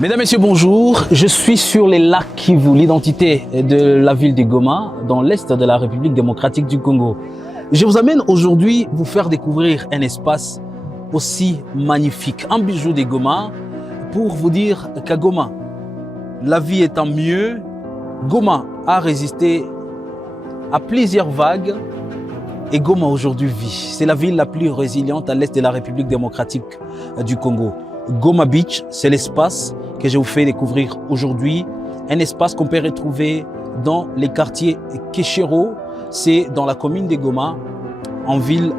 Mesdames, Messieurs, bonjour. Je suis sur les lacs Kivu, l'identité de la ville de Goma, dans l'est de la République démocratique du Congo. Je vous amène aujourd'hui vous faire découvrir un espace aussi magnifique, un bijou de Goma, pour vous dire qu'à Goma, la vie étant mieux, Goma a résisté à plusieurs vagues et Goma aujourd'hui vit. C'est la ville la plus résiliente à l'est de la République démocratique du Congo. Goma Beach, c'est l'espace que je vous fais découvrir aujourd'hui. Un espace qu'on peut retrouver dans les quartiers Keshero, c'est dans la commune de Goma, en ville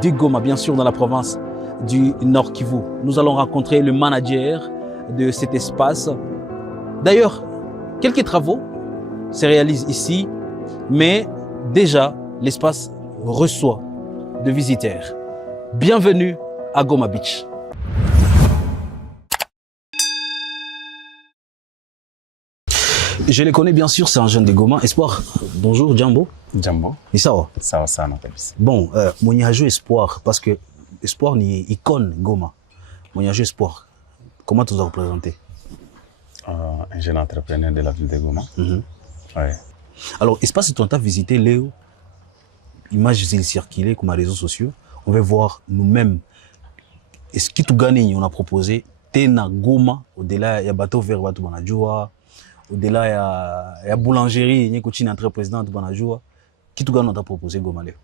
de Goma, bien sûr dans la province du Nord Kivu. Nous allons rencontrer le manager de cet espace. D'ailleurs, quelques travaux se réalisent ici, mais déjà l'espace reçoit de visiteurs. Bienvenue à Goma Beach. Je les connais bien sûr, c'est un jeune de Goma. Espoir, bonjour, Jambo. Jambo. Et ça va? Sawa sana kabisa. Bon, Moniajo Espoir, parce que Espoir ni icône Goma. Moniajo Espoir, comment tu as représenté? Un jeune entrepreneur de la ville de Goma. Ouais. Alors, espace que tu as visité, Léo, images ils circulent comme les réseaux sociaux. On va voir nous-mêmes. Est-ce que tu gagnes, on a proposé, Tena Goma, au-delà, il y a bateau vers Batou Banadjoua. Au-delà, il y a boulangerie, il y a une entrée présidente de Banadjoua. Qui tu as proposé, Goma Léo?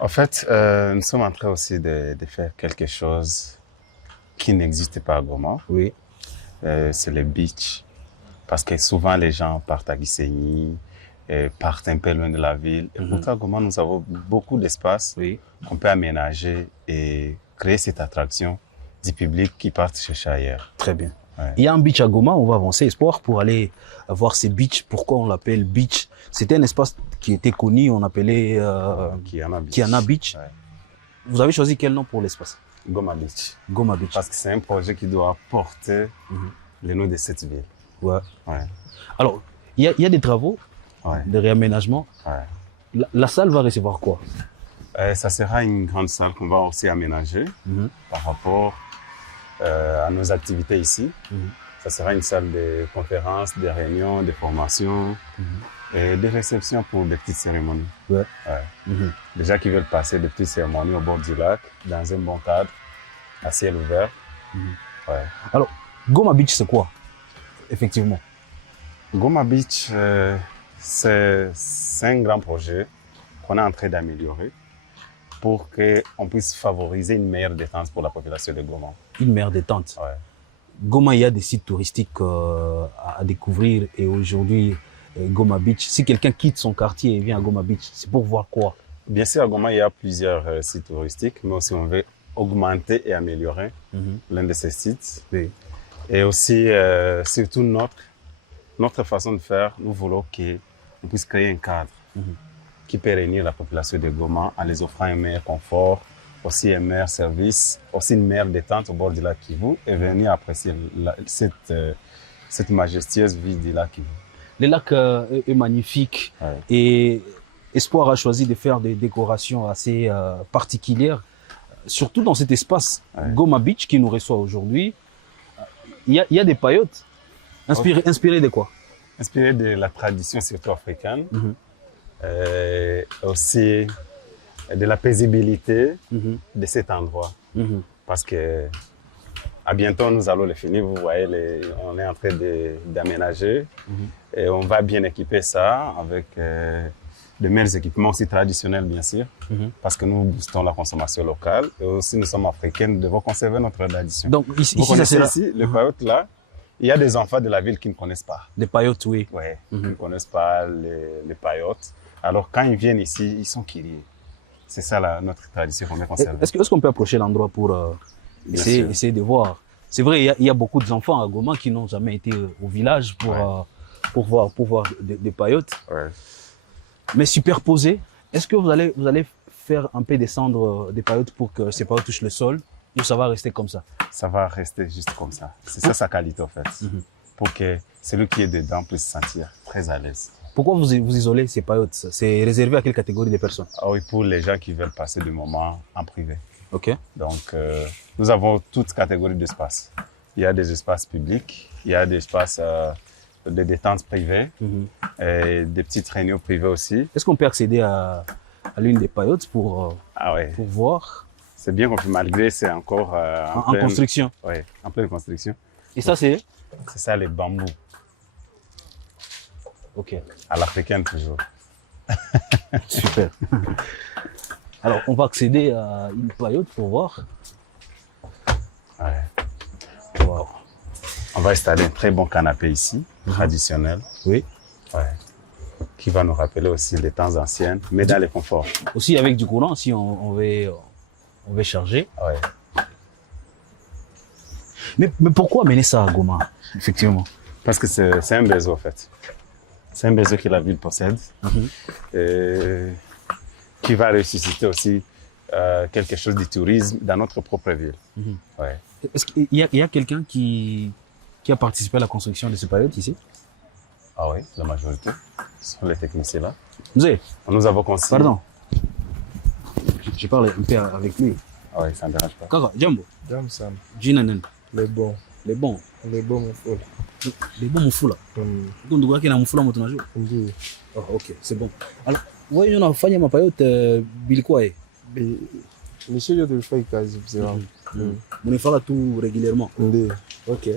En fait, nous sommes en train aussi de faire quelque chose qui n'existe pas à Goma. Oui. C'est le beach. Parce que souvent, les gens partent à Gisenyi, partent un peu loin de la ville. Et pourtant, à Goma, nous avons beaucoup d'espace qu'on peut aménager et créer cette attraction du public qui part chercher ailleurs. Très bien. Ouais. Il y a un beach à Goma, on va avancer, Espoir, pour aller voir ces beaches. Pourquoi on l'appelle beach? C'était un espace qui était connu, on appelait Kiana Beach. Ouais. Vous avez choisi quel nom pour l'espace? Goma Beach. Goma Beach. Parce que c'est un projet qui doit porter le nom de cette ville. Ouais. Ouais. Alors, il y a des travaux de réaménagement. Ouais. La salle va recevoir quoi? Ça sera une grande salle qu'on va aussi aménager par rapport à nos activités ici. Ça sera une salle de conférences, de réunions, de formations et de réceptions pour des petites cérémonies. Ouais. Ouais. Les gens qui veulent passer des petites cérémonies au bord du lac, dans un bon cadre, à ciel ouvert. Ouais. Alors, Goma Beach, c'est quoi, effectivement? Goma Beach, c'est un grand projet qu'on est en train d'améliorer pour qu'on puisse favoriser une meilleure détente pour la population de Goma. Une meilleure détente. Ouais. Goma, il y a des sites touristiques à découvrir et aujourd'hui, Goma Beach, si quelqu'un quitte son quartier et vient à Goma Beach, c'est pour voir quoi? Bien sûr, à Goma, il y a plusieurs sites touristiques, mais aussi on veut augmenter et améliorer l'un de ces sites. Oui. Et aussi, surtout notre façon de faire, nous voulons qu'on puisse créer un cadre qui peut réunir la population de Goma en les offrant un meilleur confort, aussi un meilleur service, aussi une meilleure détente au bord du lac Kivu et venir apprécier cette majestueuse vie du lac Kivu. Le lac est magnifique et Espoir a choisi de faire des décorations assez particulières, surtout dans cet espace Goma Beach qui nous reçoit aujourd'hui. Il y a des paillotes. Inspirées de quoi? Inspirées de la tradition surtout africaine. Aussi de la paisibilité de cet endroit. Parce que à bientôt, nous allons le finir. Vous voyez, on est en train d'aménager et on va bien équiper ça avec de meilleurs équipements aussi traditionnels, bien sûr, parce que nous boostons la consommation locale et aussi nous sommes africains, nous devons conserver notre tradition. Donc ici, vous connaissez ici, le paillote là, il y a des enfants de la ville qui ne connaissent pas. Les paillotes, oui. Oui, qui ne connaissent pas les paillotes. Alors quand ils viennent ici, ils sont curieux. C'est ça notre tradition qu'on a conservée. Est-ce qu'on peut approcher l'endroit pour essayer de voir? C'est vrai, il y a beaucoup d'enfants à Goma qui n'ont jamais été au village pour voir des paillotes. Ouais. Mais superposés, est-ce que vous allez faire un peu descendre des paillotes pour que ces paillotes touchent le sol ou ça va rester comme ça? Ça va rester juste comme ça. C'est ça sa qualité en fait. Pour que celui qui est dedans puisse se sentir très à l'aise. Pourquoi vous isolez ces paillotes? C'est réservé à quelle catégorie de personnes? Ah oui, pour les gens qui veulent passer du moment en privé. Ok. Donc, nous avons toutes catégories d'espaces. Il y a des espaces publics, il y a des espaces de détente privée, et des petites réunions privées aussi. Est-ce qu'on peut accéder à l'une des paillotes pour voir? C'est bien confirmé, malgré c'est encore en construction. Oui, en pleine construction. Et ça, c'est? C'est ça, les bambous. Ok. À l'africaine, toujours. Super. Alors, on va accéder à une paillote pour voir. Ouais. Wow. On va installer un très bon canapé ici, traditionnel. Oui. Ouais. Qui va nous rappeler aussi les temps anciens, mais dans les conforts. Aussi avec du courant, si on veut charger. Ouais. Mais pourquoi amener ça à Goma, effectivement? Parce que c'est un besoin, en fait. C'est un besoin que la ville possède. Et qui va ressusciter aussi quelque chose du tourisme dans notre propre ville. Ouais. Est-ce qu'il y a quelqu'un qui a participé à la construction de ce paillote ici? Ah oui, la majorité. Ce sont les techniciens là. Nous avons conçu. Pardon. Je parle un peu avec lui. Ah oui, ça ne dérange pas. Kaka, Jambo. Jam Sam. Jinanen. Les bons. Les bons. Les bons Moufoula. Les bons Moufoula. Kundu wake na Moufoula motonajo. Ndiyo. Oh, ok, c'est bon. Alors, wewe unafanya mapayote bilikuwa Monsieur yo tulifanya kazi mzee wangu. Mnafanya tu régulièrement. Ndiyo. Ok.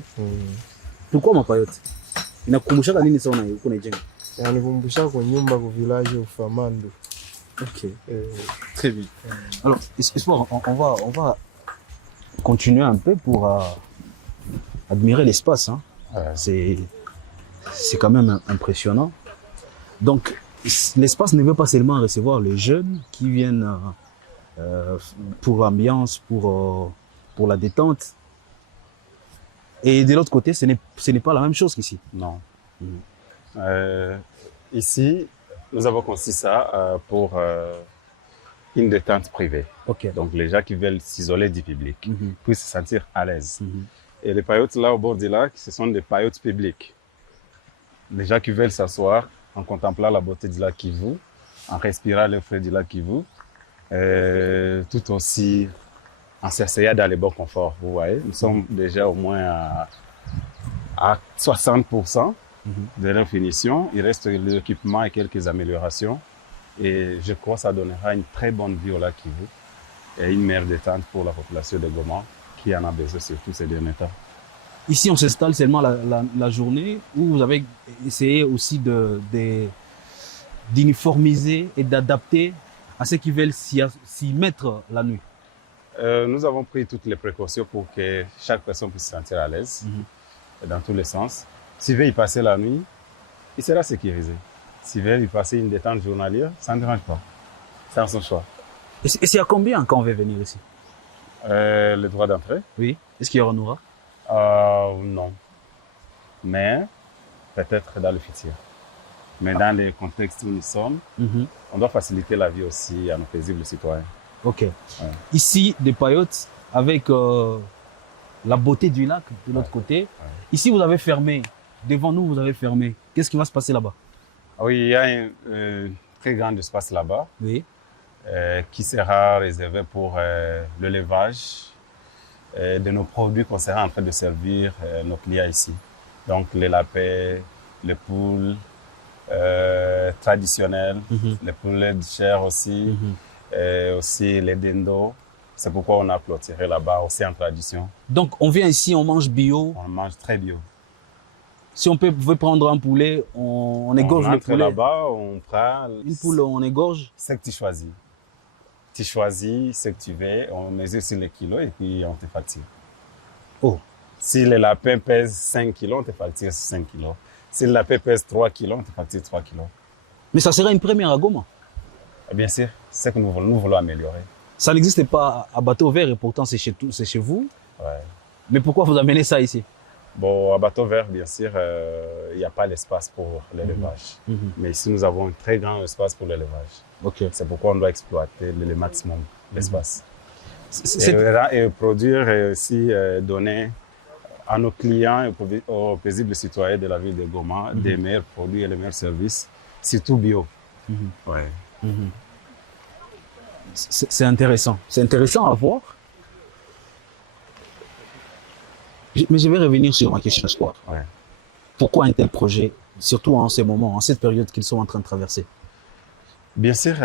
Pourquoi mapayote? Inakukumbusha nini sasa uko unaijenga? Yanikumbusha kwa nyumba kwa village Ufamando. Ok. Très bien. Alors, Espoir, on va continuer un peu pour admirer l'espace. Hein. C'est quand même impressionnant. Donc, l'espace ne veut pas seulement recevoir les jeunes qui viennent pour l'ambiance, pour la détente. Et de l'autre côté, ce n'est pas la même chose qu'ici. Non. Ici, nous avons conçu ça pour une détente privée. Okay. Donc, les gens qui veulent s'isoler du public puissent se sentir à l'aise. Et les paillotes là au bord du lac, ce sont des paillotes publiques. Les gens qui veulent s'asseoir en contemplant la beauté du lac Kivu, en respirant le frais du lac Kivu, tout aussi en s'asseyant dans les bons conforts. Vous voyez, nous sommes déjà au moins à 60% de leur finition. Il reste l'équipement et quelques améliorations. Et je crois que ça donnera une très bonne vie au lac Kivu et une meilleure détente pour la population de Goma qui en a besoin surtout ces derniers temps. Ici, on s'installe seulement la journée ou vous avez essayé aussi d'uniformiser et d'adapter à ceux qui veulent s'y mettre la nuit? Nous avons pris toutes les précautions pour que chaque personne puisse se sentir à l'aise dans tous les sens. S'il veut y passer la nuit, il sera sécurisé. S'il veut y passer une détente journalière, ça ne dérange pas. C'est en son choix. Et c'est à combien quand on veut venir ici? Le droit d'entrée? Oui. Est-ce qu'il y aura Noura? Non. Mais peut-être dans le futur. Mais dans les contextes où nous sommes, on doit faciliter la vie aussi à nos paisibles citoyens. Ok. Ouais. Ici, des paillotes avec la beauté du lac de l'autre côté. Ouais. Ici, vous avez fermé. Devant nous, vous avez fermé. Qu'est-ce qui va se passer là-bas? Oui, il y a un très grand espace là-bas qui sera réservé pour l'élevage de nos produits qu'on sera en train de servir nos clients ici. Donc, les lapins, les poules traditionnelles, les poulets de chair aussi. Et aussi les dindos. C'est pourquoi on a clôturé là-bas aussi en tradition. Donc on vient ici, on mange bio? On mange très bio. Si on veut prendre un poulet, on égorge le poulet? Là-bas, on prend... Une poule, on égorge? C'est que tu choisis. Tu choisis ce que tu veux, on mesure sur les kilos et puis on te facture. Oh. Si le lapin pèse 5 kilos, on te facture 5 kilos. Si le lapin pèse 3 kilos, on te facture 3 kilos. Mais ça sera une première à Goma? Bien sûr, c'est ce que nous voulons améliorer. Ça n'existe pas à Bateau Vert et pourtant c'est chez vous. Ouais. Mais pourquoi vous amenez ça ici? Bon, à Bateau Vert, bien sûr, il n'y a pas l'espace pour l'élevage. Mais ici, nous avons un très grand espace pour l'élevage. Okay. C'est pourquoi on doit exploiter le maximum l'espace. Et produire et aussi donner à nos clients et aux paisibles citoyens de la ville de Goma des meilleurs produits et les meilleurs services, surtout bio. Ouais. C'est intéressant. C'est intéressant à voir. Mais je vais revenir sur ma question espoir. Ouais. Pourquoi un tel projet, surtout en ces moments, en cette période qu'ils sont en train de traverser? Bien sûr,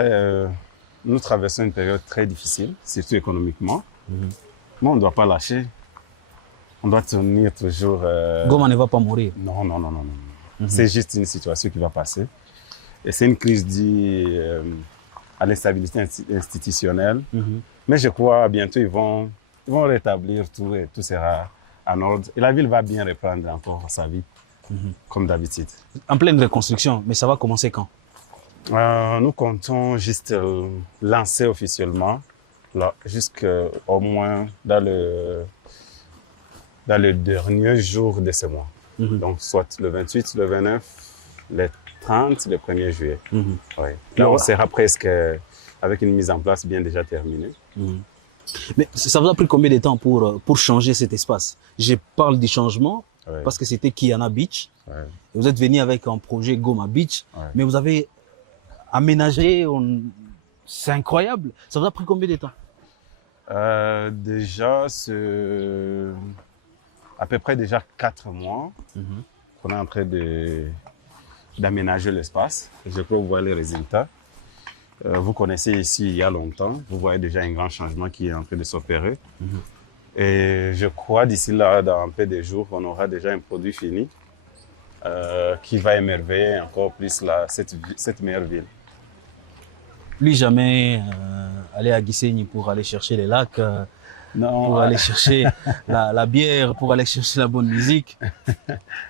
nous traversons une période très difficile, surtout économiquement. Mais on ne doit pas lâcher. On doit tenir toujours... Goma ne va pas mourir. Non, non, non, non, non. C'est juste une situation qui va passer. Et c'est une crise due à l'instabilité institutionnelle. Mais je crois bientôt ils vont rétablir tout et tout sera en ordre. Et la ville va bien reprendre encore sa vie, comme d'habitude. En pleine reconstruction, mais ça va commencer quand? Nous comptons juste lancer officiellement, jusqu'au moins dans le dernier jour de ce mois. Donc, soit le 28, le 29, le 30, le 1er juillet. Ouais. Là, on sera presque avec une mise en place bien déjà terminée. Mais ça vous a pris combien de temps pour changer cet espace? Je parle du changement parce que c'était Kiana Beach. Vous êtes venu avec un projet Goma Beach, mais vous avez aménagé, c'est incroyable. Ça vous a pris combien de temps? Déjà, à peu près déjà 4 mois qu'on est en train d'aménager l'espace. Je crois que vous voyez les résultats. Vous connaissez ici il y a longtemps. Vous voyez déjà un grand changement qui est en train de s'opérer. Et je crois d'ici là, dans un peu de jours, on aura déjà un produit fini qui va émerveiller encore plus cette meilleure ville. Plus jamais aller à Gisenyi pour aller chercher les lacs, non, pour aller chercher la bière, pour aller chercher la bonne musique.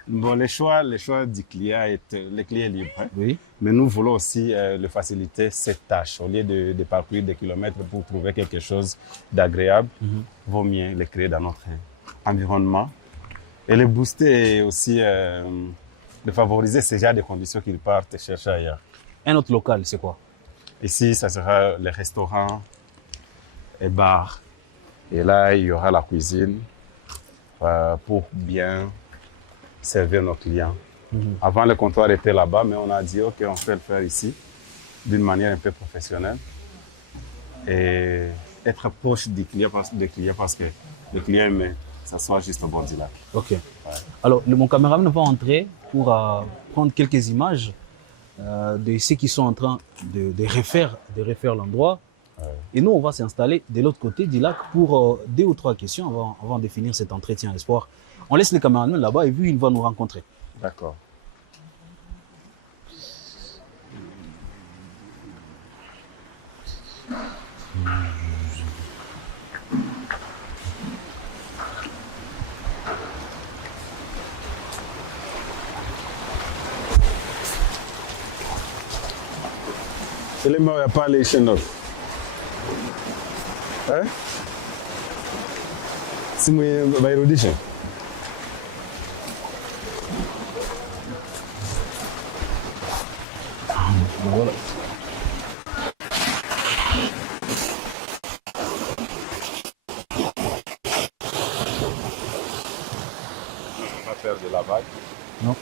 Bon, le choix du client le client est libre. Oui. Mais nous voulons aussi le faciliter cette tâche. Au lieu de parcourir des kilomètres pour trouver quelque chose d'agréable, vaut mieux le créer dans notre environnement. Et le booster et aussi de favoriser ce genre de conditions qu'ils partent chercher ailleurs. Un autre local, c'est quoi? Ici, ça sera les restaurants et bars. Et là, il y aura la cuisine pour bien servir nos clients. Avant, le comptoir était là-bas, mais on a dit, OK, on peut le faire ici, d'une manière un peu professionnelle. Et être proche des clients parce que le client aime s'asseoir juste au bord du lac. OK. Alors, mon caméraman va entrer pour prendre quelques images de ceux qui sont en train de refaire l'endroit. Et nous, on va s'installer de l'autre côté du lac pour 2 ou 3 questions avant de finir cet entretien espoir. On laisse le caméraman là-bas et puis il va nous rencontrer. D'accord. C'est le mot, il n'y a pas les chaînes. Hein? C'est moi, je vais redire. Voilà. On va faire de la vague. Non.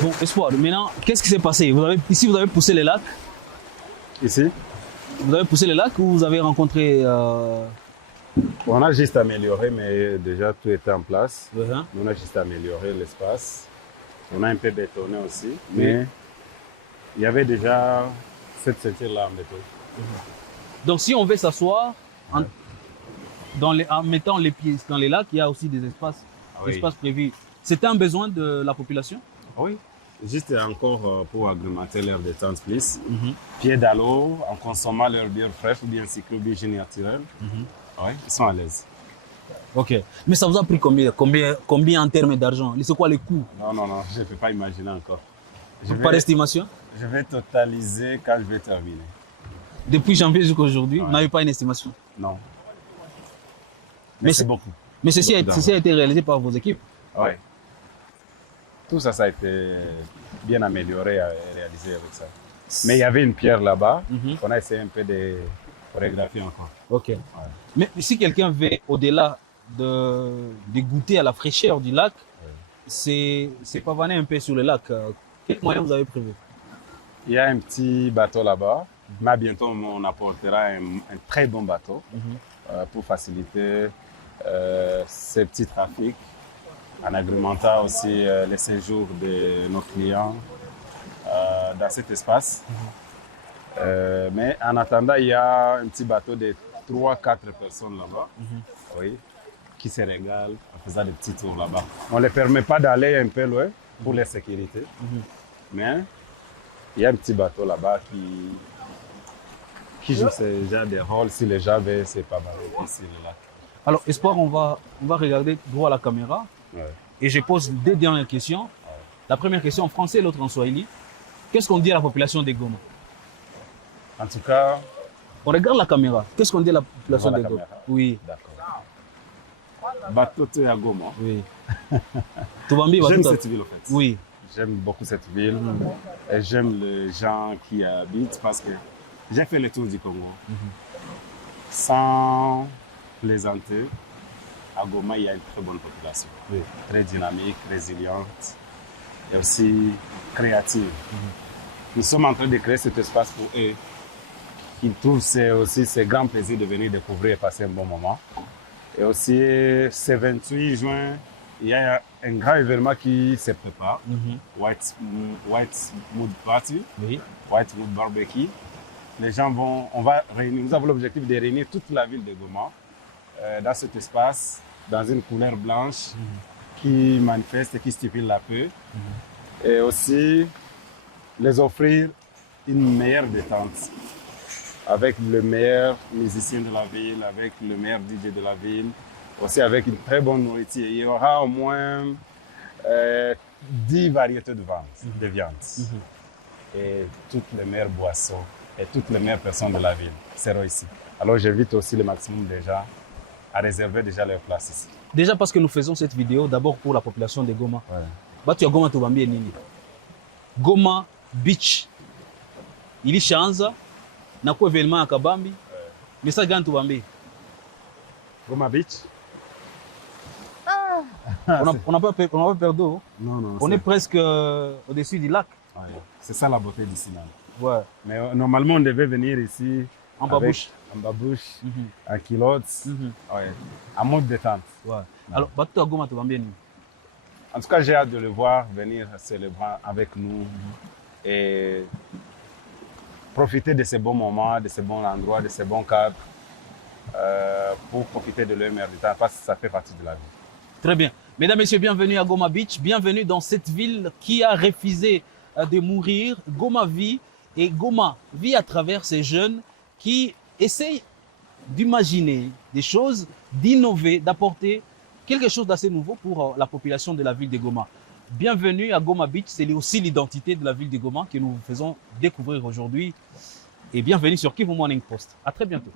Bon, espoir, maintenant, qu'est-ce qui s'est passé? Ici, vous avez poussé les lacs? Ici? Vous avez poussé les lacs ou vous avez rencontré... On a juste amélioré, mais déjà tout était en place. Uh-huh. On a juste amélioré l'espace. On a un peu bétonné aussi, mais il y avait déjà cette ceinture-là en béton. Donc, si on veut s'asseoir, en mettant les pieds dans les lacs, il y a aussi des espaces prévus. C'était un besoin de la population? Oui. Juste encore pour agrémenter leur détente plus. Pieds dans l'eau, en consommant leur bière fraîche ou bien cyclo-biogène naturel. Oui, ils sont à l'aise. Ok. Mais ça vous a pris combien en termes d'argent? C'est quoi les coûts? Non, je ne peux pas imaginer encore. Par estimation? Je vais totaliser quand je vais terminer. Depuis janvier jusqu'à aujourd'hui, vous n'avez pas une estimation? Non. Mais c'est beaucoup. Mais ceci a été réalisé par vos équipes? Oui. Tout ça, ça a été bien amélioré et réalisé avec ça. Mais il y avait une pierre là-bas qu'on a essayé un peu de chorégraphier encore. Ok. Mais si quelqu'un veut, au-delà de goûter à la fraîcheur du lac, c'est pavaner un peu sur le lac. Quels moyens vous avez prévu? Il y a un petit bateau là-bas, mais bientôt on apportera un très bon bateau pour faciliter ces petits trafics, en agrémentant aussi les séjours de nos clients dans cet espace. Mais en attendant, il y a un petit bateau de 3-4 personnes là-bas, oui, qui se régalent en faisant des petits tours là-bas. On ne les permet pas d'aller un peu loin pour la sécurité, mais il y a un petit bateau là-bas qui joue ce genre de rôle. Si les gens veulent, c'est pas mal ici, le lac. Alors, Espoir, on va regarder droit à la caméra. Ouais. Et je pose deux dernières questions. La première question en français, l'autre en swahili. Qu'est-ce qu'on dit à la population de Goma? En tout cas, on regarde la caméra. Qu'est-ce qu'on dit à la population de Goma? Oui. D'accord. Batoto ya Goma. Oui. J'aime cette ville en fait. Oui. J'aime beaucoup cette ville et j'aime les gens qui y habitent parce que j'ai fait le tour du Congo. Sans plaisanter, à Goma, il y a une très bonne population. Oui. Très dynamique, résiliente et aussi créative. Nous sommes en train de créer cet espace pour eux qui trouvent aussi ce grand plaisir de venir découvrir et passer un bon moment. Et aussi, ce 28 juin, il y a un grand événement qui se prépare, White Mood Party, White Mood Barbecue. Les gens on va réunir, nous avons l'objectif de réunir toute la ville de Goma dans cet espace, dans une couleur blanche qui manifeste et qui stipule la paix. Et aussi, les offrir une meilleure détente avec le meilleur musicien de la ville, avec le meilleur DJ de la ville, aussi avec une très bonne nourriture. Il y aura au moins 10 variétés de viande et toutes les meilleures boissons et toutes les meilleures personnes de la ville seront ici. Alors j'invite aussi le maximum de gens à réserver déjà leur place ici. Déjà parce que nous faisons cette vidéo d'abord pour la population de Goma. Batu ya Goma tubambie nini? Goma Beach ilishaanza na kwa événement ya Kabambi. Message gani tubambie? Goma Beach? On n'a pas perdu. Non. On est presque au-dessus du lac. Ouais. C'est ça la beauté d'ici. Ouais. Mais normalement, on devait venir ici en babouche, en culotte, en mode détente. Ouais. Alors, Batu ya Goma tubambie nini? En tout cas, j'ai hâte de le voir venir célébrer avec nous et profiter de ces bons moments, de ces bons endroits, de ces bons cadres pour profiter de leur meilleur temps parce que ça fait partie de la vie. Très bien. Mesdames, Messieurs, bienvenue à Goma Beach. Bienvenue dans cette ville qui a refusé de mourir. Goma vit et Goma vit à travers ces jeunes qui essayent d'imaginer des choses, d'innover, d'apporter quelque chose d'assez nouveau pour la population de la ville de Goma. Bienvenue à Goma Beach, c'est aussi l'identité de la ville de Goma que nous vous faisons découvrir aujourd'hui. Et bienvenue sur Kivu Morning Post. À très bientôt.